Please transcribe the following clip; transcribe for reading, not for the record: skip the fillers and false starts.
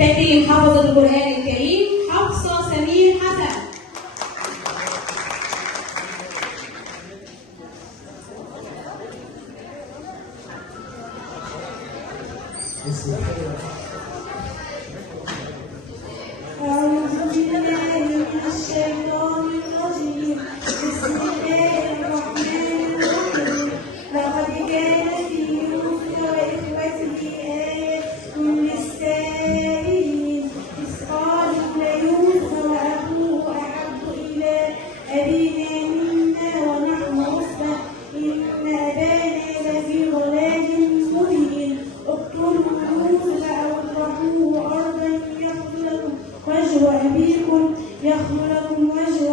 تكريم حافظة القرآن الكريم حفصة سمير حسن. أعوذ بالله من الشيطان الرجيم. بسم الله الرحمن الرحيم. لقد كان في يوسف وإخوته آية للسائلين إذ قالوا ليوسف وأخوه أحب إلى أبينا منا ونحن عصبة إن أبانا لفي ضلال مبين. اقتلوا يوسف أو اطرحوه أرضا يخل لكم وجه